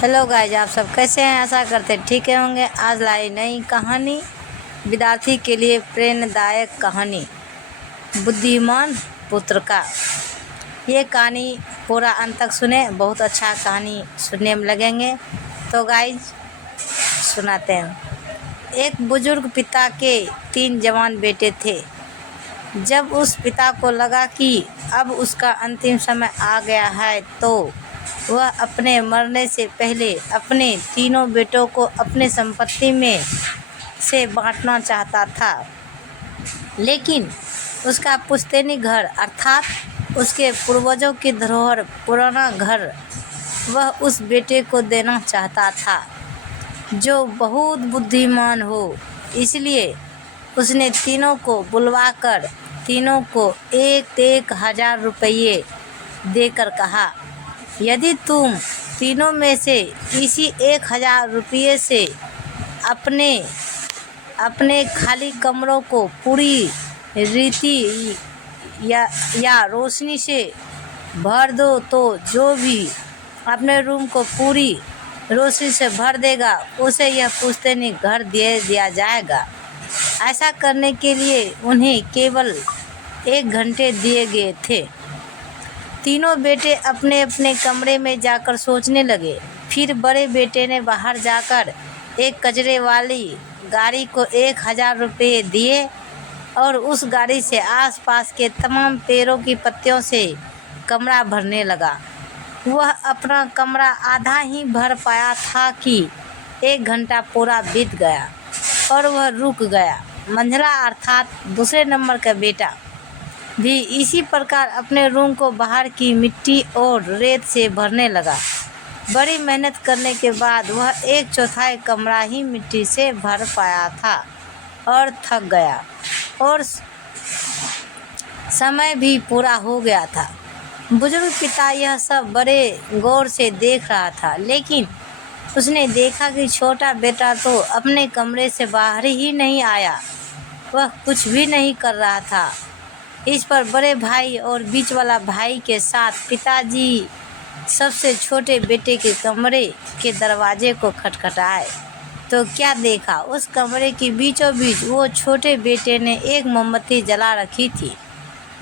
Hello guys, आप सब कैसे हैं? आशा करते ठीक होंगे। आज लाई नई कहानी, विद्यार्थी के लिए प्रेरणादायक कहानी बुद्धिमान पुत्र का। ये कहानी पूरा अंत तक सुने, बहुत अच्छा कहानी सुनने में लगेंगे। तो गाइज सुनाते हैं। एक बुजुर्ग पिता के 3 जवान बेटे थे। जब उस पिता को लगा कि अब उसका अंतिम समय आ गया है, तो वह अपने मरने से पहले अपने तीनों बेटों को अपने संपत्ति में से बांटना चाहता था। लेकिन उसका पुश्तैनी घर अर्थात उसके पूर्वजों की धरोहर, पुराना घर, वह उस बेटे को देना चाहता था जो बहुत बुद्धिमान हो। इसलिए उसने तीनों को बुलवाकर तीनों को 1,000 रुपये देकर कहा, यदि तुम तीनों में से किसी 1,000 रुपये से अपने खाली कमरों को पूरी रीति या रोशनी से भर दो, तो जो भी अपने रूम को पूरी रोशनी से भर देगा उसे यह पुश्तैनी घर दे दिया जाएगा। ऐसा करने के लिए उन्हें केवल 1 घंटे दिए गए थे। तीनों बेटे अपने अपने कमरे में जाकर सोचने लगे। फिर बड़े बेटे ने बाहर जाकर एक कचरे वाली गाड़ी को 1,000 रुपये दिए और उस गाड़ी से आसपास के तमाम पेड़ों की पत्तियों से कमरा भरने लगा। वह अपना कमरा आधा ही भर पाया था कि 1 घंटा पूरा बीत गया और वह रुक गया। मंझला अर्थात दूसरे नंबर का बेटा भी इसी प्रकार अपने रूम को बाहर की मिट्टी और रेत से भरने लगा। बड़ी मेहनत करने के बाद वह 1/4 कमरा ही मिट्टी से भर पाया था और थक गया और समय भी पूरा हो गया था। बुजुर्ग पिता यह सब बड़े गौर से देख रहा था, लेकिन उसने देखा कि छोटा बेटा तो अपने कमरे से बाहर ही नहीं आया, वह कुछ भी नहीं कर रहा था। इस पर बड़े भाई और बीच वाला भाई के साथ पिताजी सबसे छोटे बेटे के कमरे के दरवाजे को खटखटाए, तो क्या देखा, उस कमरे के बीचों बीच वो छोटे बेटे ने एक मोमबत्ती जला रखी थी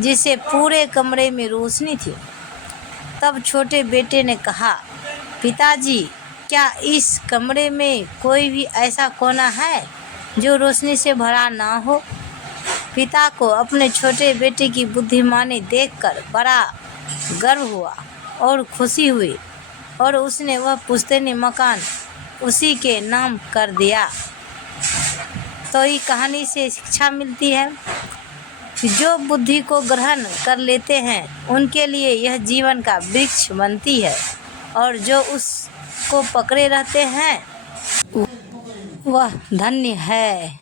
जिससे पूरे कमरे में रोशनी थी। तब छोटे बेटे ने कहा, पिताजी, क्या इस कमरे में कोई भी ऐसा कोना है जो रोशनी से भरा ना हो? पिता को अपने छोटे बेटे की बुद्धिमानी देखकर बड़ा गर्व हुआ और खुशी हुई और उसने वह पुश्तैनी मकान उसी के नाम कर दिया। तो ये कहानी से शिक्षा मिलती है कि जो बुद्धि को ग्रहण कर लेते हैं उनके लिए यह जीवन का वृक्ष बनती है, और जो उसको पकड़े रहते हैं वह धन्य है।